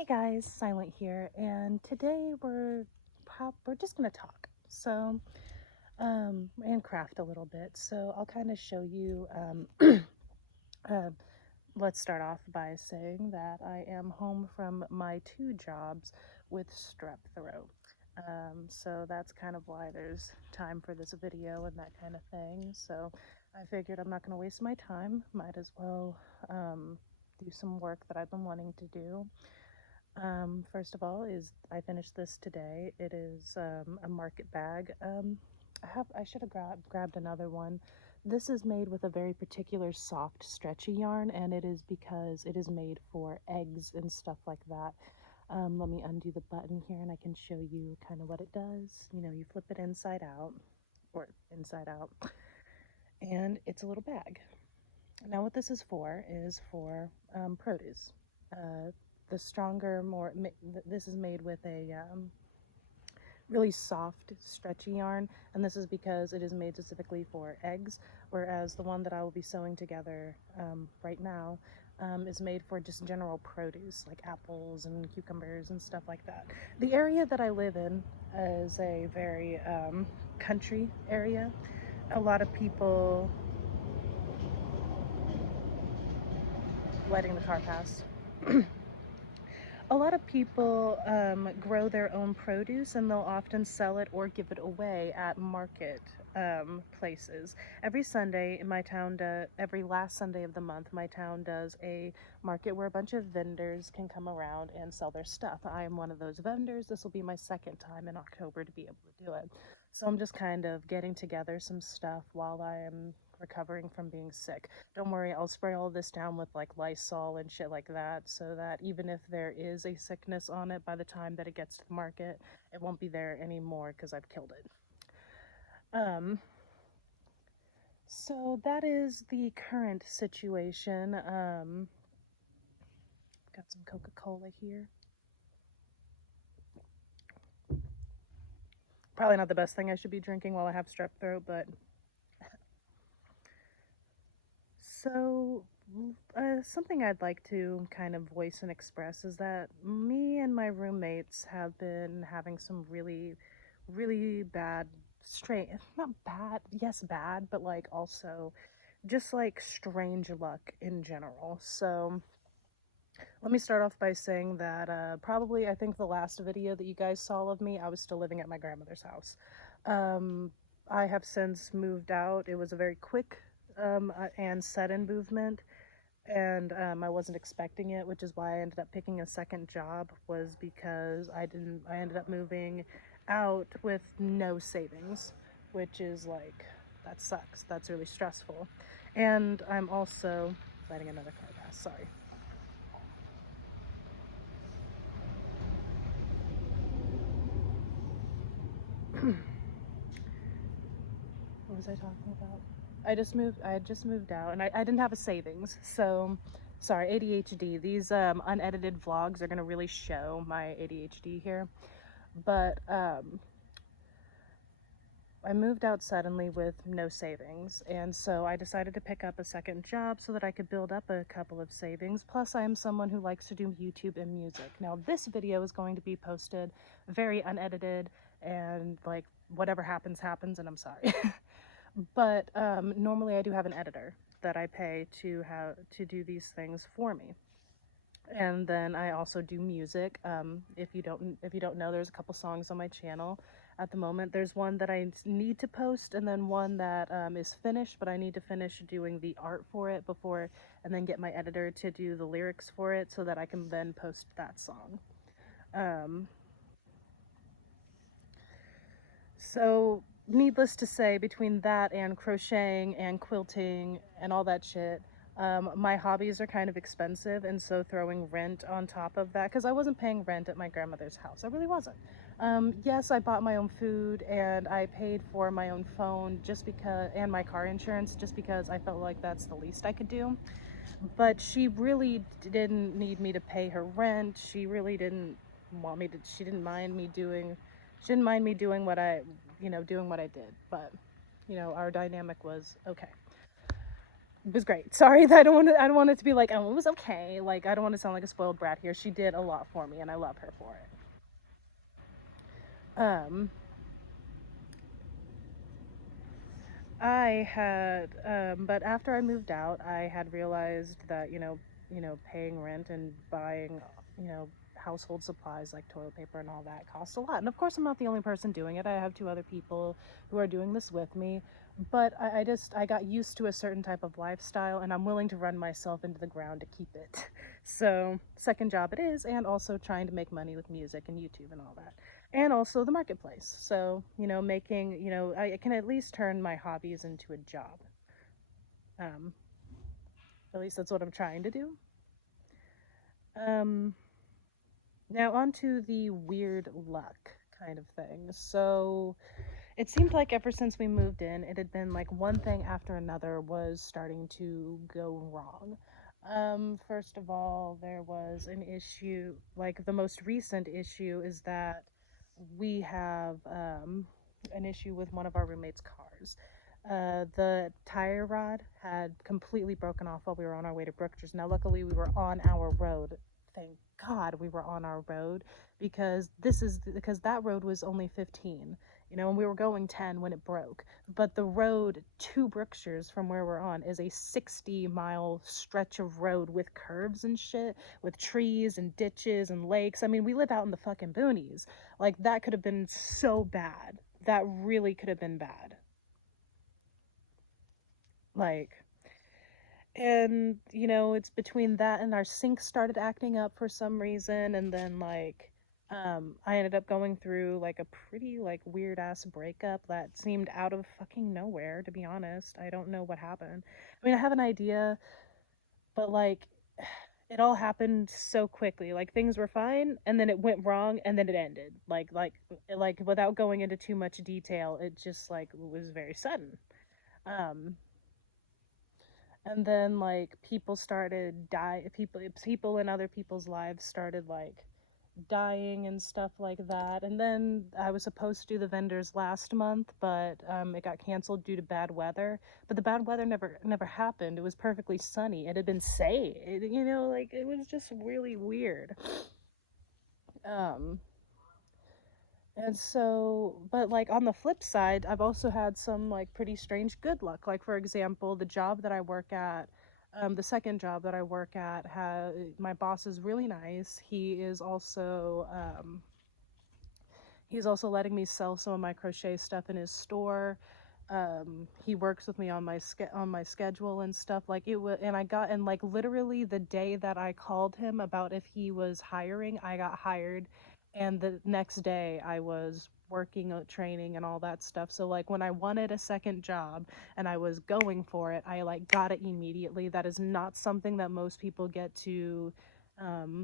Hey guys, Silent here, and today we're just gonna talk. And craft a little bit. So I'll kind of show you. Uh, let's start off by saying that I am home from my two jobs with strep throat. So that's kind of why there's time for this video and that kind of thing. So I figured I'm not gonna waste my time. Might as well do some work that I've been wanting to do. First of all, is I finished this today. It is a market bag. I should have grabbed another one. This is made with a very particular soft, stretchy yarn, and it is because it is made for eggs and stuff like that. Let me undo the button here, and I can show you kind of what it does. You know, you flip it inside out, or inside out, and it's a little bag. Now, what this is for produce. Uh, the stronger, this is made with a really soft, stretchy yarn, and this is because it is made specifically for eggs, whereas the one that I will be sewing together right now is made for just general produce, like apples and cucumbers and stuff like that. The area that I live in is a very country area. A lot of people letting the car pass. A lot of people grow their own produce, and they'll often sell it or give it away at market places. Every Sunday in my town, every last Sunday of the month, my town does a market where a bunch of vendors can come around and sell their stuff. I am one of those vendors. This will be my second time in October to be able to do it. So I'm just kind of getting together some stuff while I am recovering from being sick. Don't worry, I'll spray all this down with like Lysol and shit like that, so that even if there is a sickness on it, by the time that it gets to the market, it won't be there anymore because I've killed it. So that is the current situation. Got some Coca-Cola here. Probably not the best thing I should be drinking while I have strep throat, but so something I'd like to kind of voice and express is that me and my roommates have been having some really bad not bad, yes, bad, but like also just like strange luck in general. So let me start off by saying that probably I think the last video that you guys saw of me, I was still living at my grandmother's house. Um, I have since moved out. It was a very quick and sudden movement, and I wasn't expecting it, which is why I ended up picking a second job, was because I ended up moving out with no savings, which is like, that sucks. That's really stressful. And I'm also letting another car pass, sorry. What was I talking about? I had just moved out, and I didn't have a savings, so sorry, ADHD. These unedited vlogs are gonna really show my ADHD here. But I moved out suddenly with no savings, and so I decided to pick up a second job so that I could build up a couple of savings. Plus, I am someone who likes to do YouTube and music. Now, this video is going to be posted very unedited, and like whatever happens, happens, and I'm sorry. But normally I do have an editor that I pay to do these things for me. And then I also do music. If you don't know, there's a couple songs on my channel at the moment. There's one that I need to post, and then one that is finished, but I need to finish doing the art for it before, and then get my editor to do the lyrics for it so that I can then post that song. So needless to say, between that and crocheting and quilting and all that shit, my hobbies are kind of expensive, and so throwing rent on top of that, because I wasn't paying rent at my grandmother's house. I really wasn't. Yes, I bought my own food and I paid for my own phone just because, and my car insurance, just because I felt like that's the least I could do. But she really didn't need me to pay her rent. She really didn't want me to, she didn't mind me doing, she didn't mind me doing what doing what I did. But, our dynamic was okay. It was great. Sorry, I don't want it to be like, oh, it was okay. Like, I don't want to sound like a spoiled brat here. She did a lot for me, and I love her for it. I had, but after I moved out, I had realized that paying rent and buying, you know, household supplies like toilet paper and all that costs a lot. And of course, I'm not the only person doing it. I have two other people who are doing this with me. But I got used to a certain type of lifestyle, and I'm willing to run myself into the ground to keep it. So, second job it is, and also trying to make money with music and YouTube and all that, and also the marketplace. So, I can at least turn my hobbies into a job. Um, at least that's what I'm trying to do. Um, Now, on to the weird luck kind of thing. So, it seemed like ever since we moved in, it had been like one thing after another was starting to go wrong. First of all, there was an issue, like the most recent issue is that we have an issue with one of our roommates' cars. The tire rod had completely broken off while we were on our way to Brookers. Now, luckily, we were on our road. Thank God we were on our road because that road was only 15, and we were going 10 when it broke. But the road to Brookshires from where we're on is a 60-mile stretch of road with curves and shit, with trees and ditches and lakes. I mean, we live out in the fucking boonies. Like, that could have been so bad. That really could have been bad. Like, and it's between that and our sink started acting up for some reason, and then like I ended up going through like a pretty like weird ass breakup that seemed out of fucking nowhere, to be honest. I don't know what happened. I mean, I have an idea, but like it all happened so quickly. Like, things were fine and then it went wrong and then it ended. Like without going into too much detail, it just like was very sudden. Um and then like people in other people's lives started like dying and stuff like that. And then I was supposed to do the vendors last month, but it got canceled due to bad weather. But the bad weather never happened. It was perfectly sunny. It had been like it was just really weird. um and so, but like on the flip side, I've also had some like pretty strange good luck. Like, for example, the job that I work at, the second job that I work at, my boss is really nice. He's also letting me sell some of my crochet stuff in his store. He works with me on my schedule and stuff. Like, it was, and like literally the day that I called him about if he was hiring, I got hired, and the next day I was working training and all that stuff. So like when I wanted a second job and I was going for it, I like got it immediately. That is not something that most people get to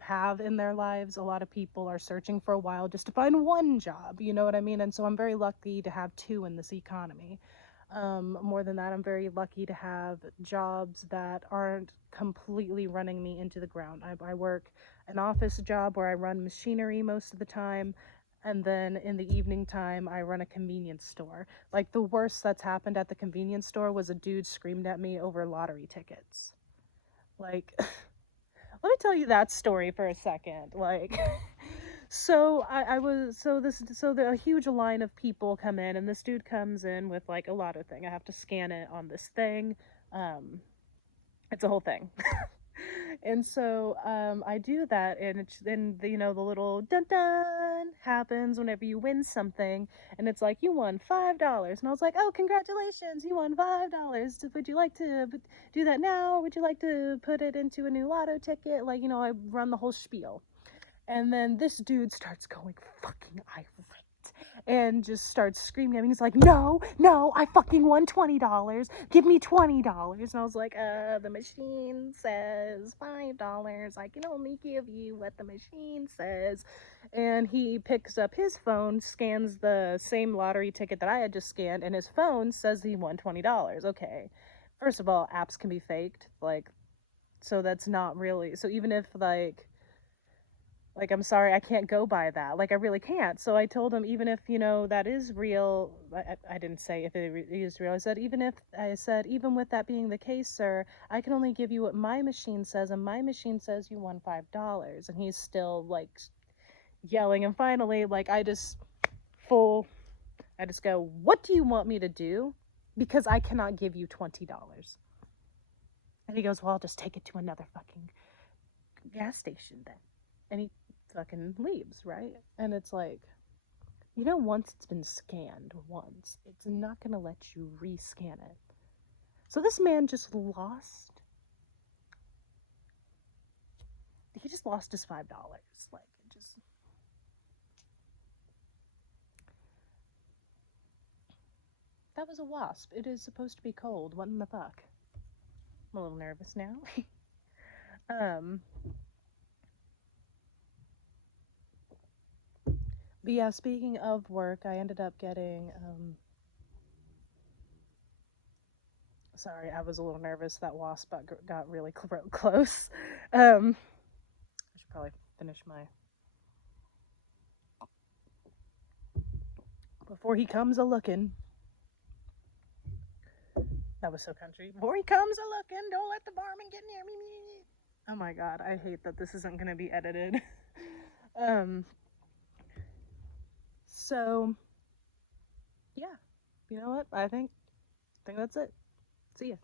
have in their lives. A lot of people are searching for a while just to find one job, you know what I mean? And so I'm very lucky to have two in this economy. More than that, I'm very lucky to have jobs that aren't completely running me into the ground. I work an office job where I run machinery most of the time. And then in the evening time, I run a convenience store. Like, the worst that's happened at the convenience store was a dude screamed at me over lottery tickets. Like, let me tell you that story for a second. Like, so I was so this so the a huge line of people come in, and this dude comes in with like a lotto thing. I have to scan it on this thing. Um, it's a whole thing. And so I do that, and then the little dun dun happens whenever you win something, and it's like, you won $5, and I was like, oh, congratulations, you won $5. Would you like to do that now, or would you like to put it into a new lotto ticket? Like, I run the whole spiel. And then this dude starts going fucking irate and just starts screaming at me. He's like, no, no, I fucking won $20. Give me $20. And I was like, the machine says $5. I can only give you what the machine says. And he picks up his phone, scans the same lottery ticket that I had just scanned, and his phone says he won $20. Okay. First of all, apps can be faked. Like, so that's not really. So even if, like, Like, I'm sorry, I can't go by that. Like, I really can't. So I told him, even if, that is real, I didn't say if it is real. I said, even with that being the case, sir, I can only give you what my machine says, and my machine says you won $5. And he's still, like, yelling. And finally, like, I just go, what do you want me to do? Because I cannot give you $20. And he goes, well, I'll just take it to another fucking gas station then. And he fucking leaves, right? And it's like, once it's been scanned once, it's not going to let you rescan it. So this man just lost. He just lost his $5. Like, it just. That was a wasp. It is supposed to be cold. What in the fuck? I'm a little nervous now. But yeah, speaking of work, I ended up getting, sorry, I was a little nervous. That wasp got really close. I should probably finish my, before he comes a looking. That was so country. Before he comes a looking, don't let the barman get near me. Oh my god, I hate that this isn't gonna be edited. So yeah, you know what? I think that's it. See ya.